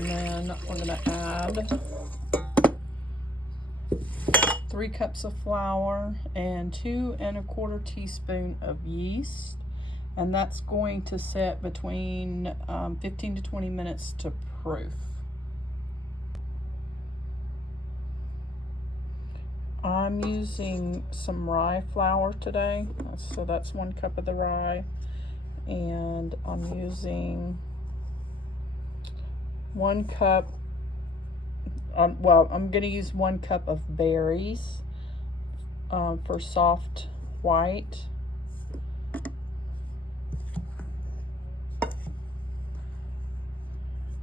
And then we're gonna add 3 cups of flour and 2 1/4 teaspoon of yeast. And that's going to set between 15 to 20 minutes to proof. I'm using some rye flour today, so that's 1 cup of the rye, and I'm using 1 cup, well, I'm going to use 1 cup of berries for soft white.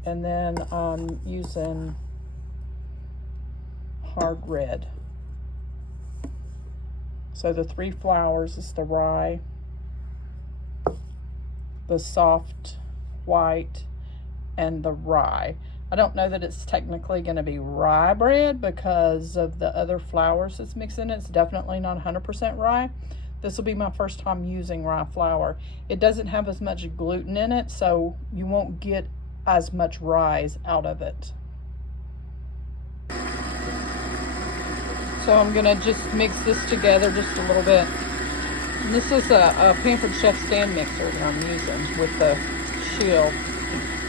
And then I'm using hard red. So the 3 flours is the rye, the soft white, and the rye. I don't know that it's technically going to be rye bread because of the other flours that's mixed in it. It's definitely not 100% rye. This will be my first time using rye flour. It doesn't have as much gluten in it, so you won't get as much rise out of it. So I'm gonna just mix this together just a little bit. And this is a Pampered Chef stand mixer that I'm using with the shield.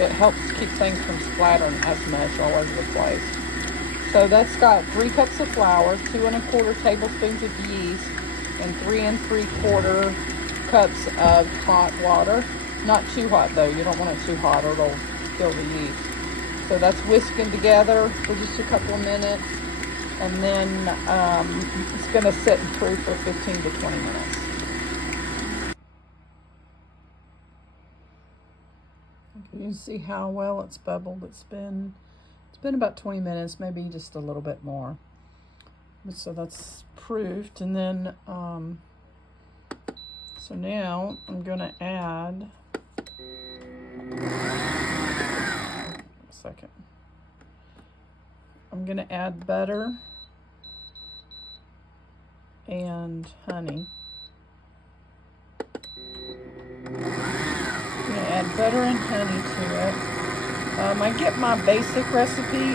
It helps keep things from splattering as much all over the place. So that's got 3 cups of flour, 2 1/4 tablespoons of yeast, and 3 3/4 cups of hot water. Not too hot though, you don't want it too hot or it'll kill the yeast. So that's whisking together for just a couple of minutes, and then it's gonna sit and proof for 15 to 20 minutes. You can see how well it's bubbled. It's been about 20 minutes, maybe just a little bit more. So that's proofed, and then so now I'm gonna add second. I'm gonna add butter and honey. I'm gonna add butter and honey to it. I get my basic recipe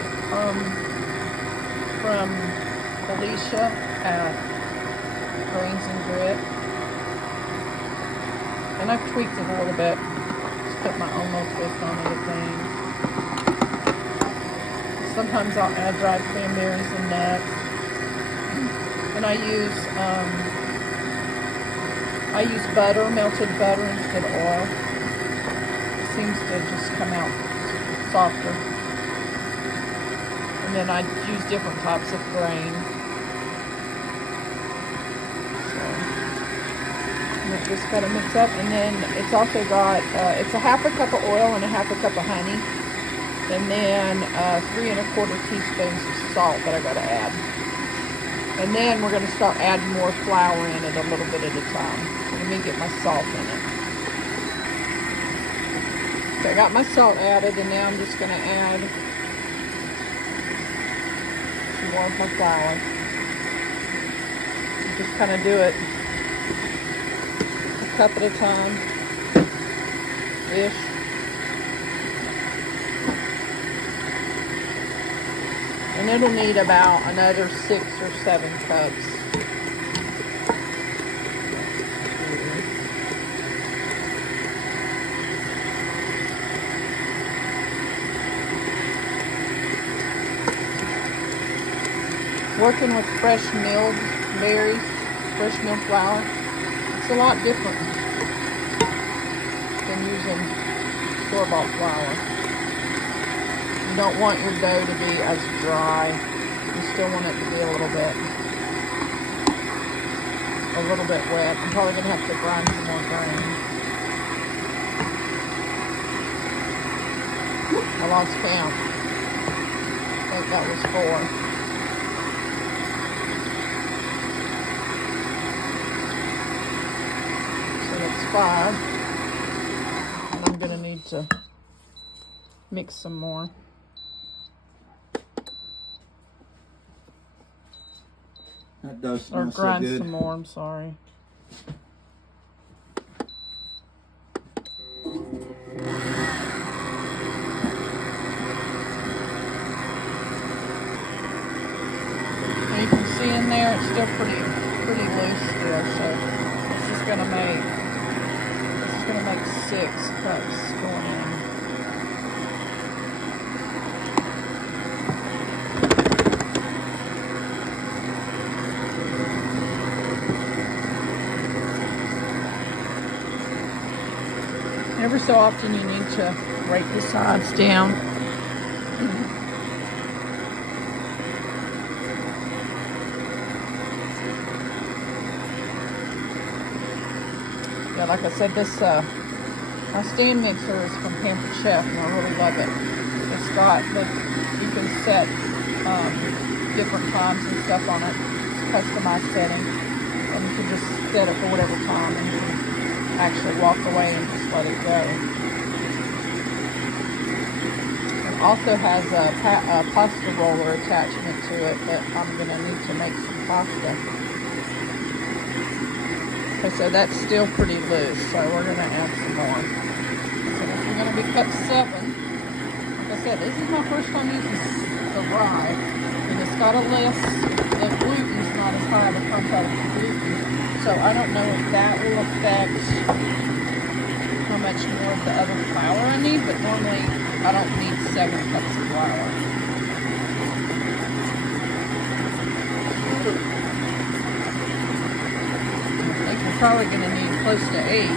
from Felicia at Grains and Grit, and I've tweaked it a little bit. Just put my own little twist on everything. Sometimes I'll add dried cranberries and nuts. And I use butter, melted butter instead of oil. It seems to just come out softer. And then I use different types of grain. So that just gotta mix up. And then it's also got it's a 1/2 cup of oil and a 1/2 cup of honey. And then 3 1/4 teaspoons of salt that I gotta add. And then we're gonna start adding more flour in it a little bit at a time. So let me get my salt in it. So I got my salt added, and now I'm just gonna add some more of my flour. Just kind of do it a cup at a time, ish. And it'll need about another 6 or 7 cups. Working with fresh milled berries, fresh milled flour, it's a lot different than using store-bought flour. You don't want your dough to be as dry. You still want it to be a little bit wet. I'm probably gonna have to grind some more grain. I lost count. I think that was 4. So that's 5. And I'm gonna need to mix some more. That does Or smell so grind good. some more, I'm sorry. it's still pretty loose still, so this is gonna make 6 cups going in. Every so often you need to rake the sides down. Yeah, like I said, this my stand mixer is from Pampered Chef, and I really love it. It's got, look, you can set different times and stuff on it. It's customized setting, and you can just set it for whatever time, and you can actually walk away and just let it go. It also has a pasta roller attachment to it that I'm going to need to make some pasta. Okay, so that's still pretty loose, so we're going to add some more. So this is going to be cup 7. Like I said, this is my first time using the rye, and it's got a less, the gluten's not as high, the content of the gluten, so I don't know if that will affect how much more of the other flour I need, but normally I don't need 7 cups of flour. We're probably going to need close to 8.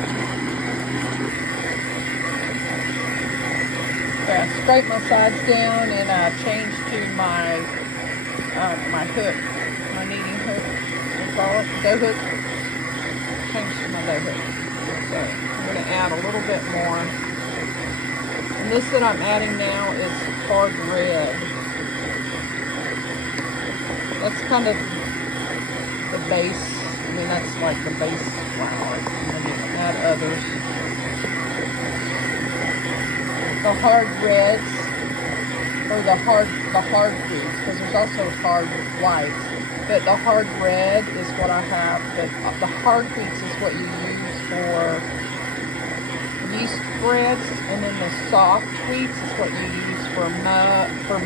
Okay, I scrape my sides down and I change to my my hook, my kneading hook. We call it dough hook. Change to my dough hook. So I'm going to add a little bit more. And this that I'm adding now is hard red. That's kind of the base. I mean, that's like the base flour. And then you can add others. The hard reds, or the hard foods, because there's also hard whites. But the hard red is what I have. But the hard wheats is what you use for yeast breads, and then the soft wheats is what you use for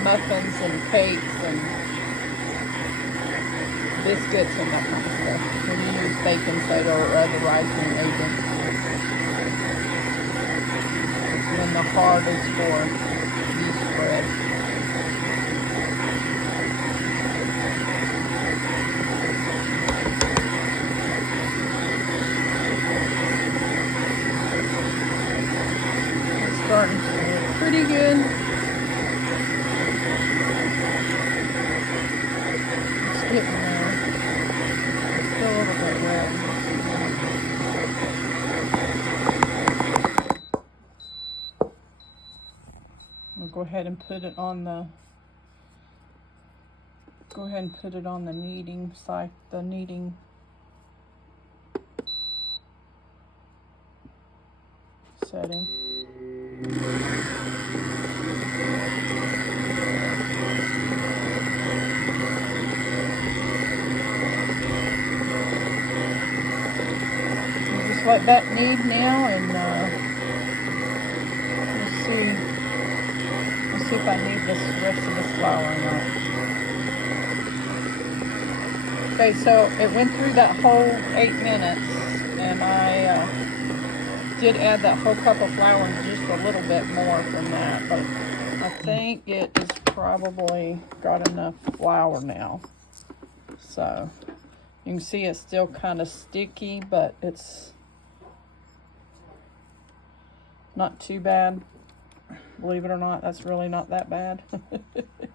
muffins and cakes and biscuits and that kind of stuff. When you use baking soda or other rising agent. And then the hard is for yeast bread. It's starting to look pretty good. It's getting there. Still a little bit wet. We'll go ahead and put it on the kneading side, the kneading setting. Just let that knead now, and we'll see if I need this rest of this flour or not. Okay, so it went through that whole 8 minutes, and I did add that whole cup of flour and just a little bit more from that, but I think it is probably got enough flour now. So you can see it's still kind of sticky, but it's not too bad. Believe it or not, that's really not that bad,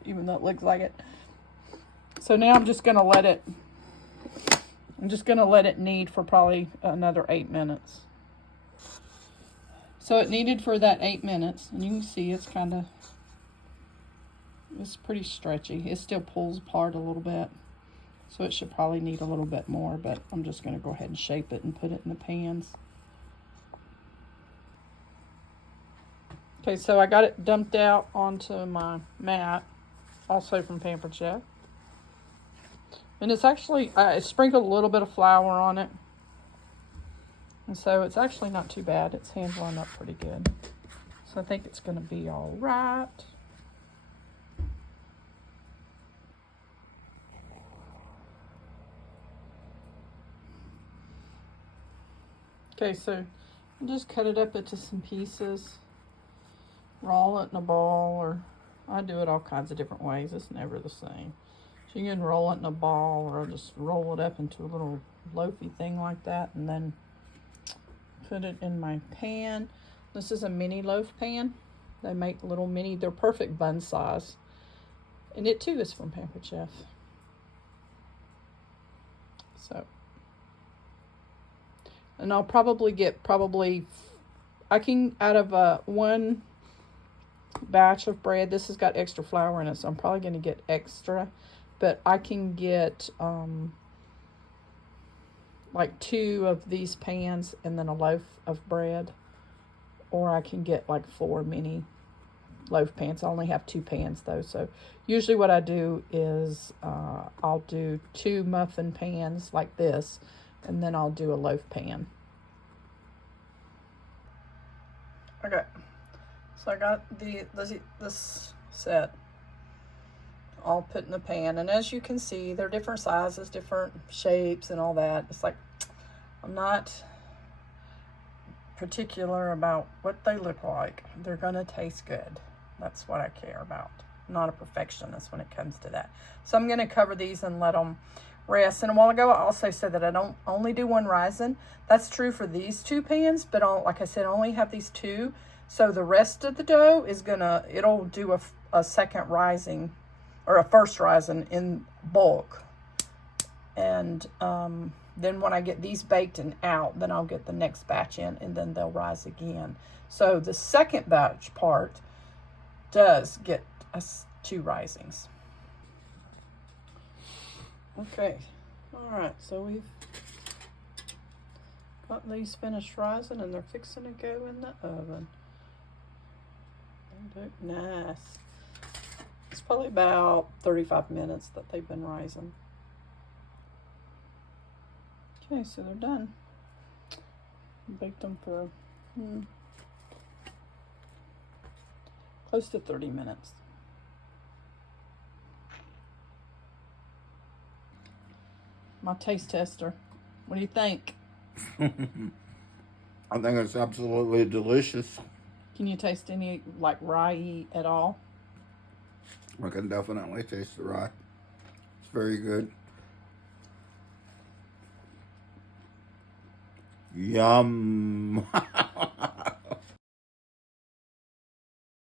even though it looks like it. So now I'm just gonna let it knead for probably another 8 minutes. So it kneaded for that 8 minutes, and you can see it's pretty stretchy. It still pulls apart a little bit, so it should probably need a little bit more, but I'm just gonna go ahead and shape it and put it in the pans. Okay, so I got it dumped out onto my mat, also from Pampered Chef. And it's actually, I sprinkled a little bit of flour on it. And so it's actually not too bad. It's handling up pretty good. So I think it's going to be all right. Okay, so just cut it up into some pieces. Roll it in a ball, or I do it all kinds of different ways. It's never the same. So you can roll it in a ball, or just roll it up into a little loafy thing like that, and then put it in my pan. This is a mini loaf pan. They make little mini, they're perfect bun size. And it too is from Pampered Chef. So, and I'll probably get I can, out of one batch of bread, this has got extra flour in it, so I'm probably going to get extra, but I can get like 2 of these pans and then a loaf of bread, or I can get like 4 mini loaf pans. I only have 2 pans though, so usually what I do is I'll do 2 muffin pans like this, and then I'll do a loaf pan. Okay, so I got this set all put in the pan, and as you can see, they're different sizes, different shapes and all that. It's like, I'm not particular about what they look like. They're gonna taste good. That's what I care about. I'm not a perfectionist when it comes to that. So I'm gonna cover these and let them rest. And a while ago I also said that I don't only do one rising. That's true for these 2 pans, but like I said, I only have these 2. So the rest of the dough is it'll do a second rising, or a first rising in bulk. And then when I get these baked and out, then I'll get the next batch in, and then they'll rise again. So the second batch part does get us 2 risings. Okay, all right, so we've got these finished rising, and they're fixing to go in the oven. They look nice. It's probably about 35 minutes that they've been rising. Okay, so they're done. Baked them for close to 30 minutes. My taste tester. What do you think? I think it's absolutely delicious. Can you taste any like rye at all? I can definitely taste the rye. It's very good. Yum.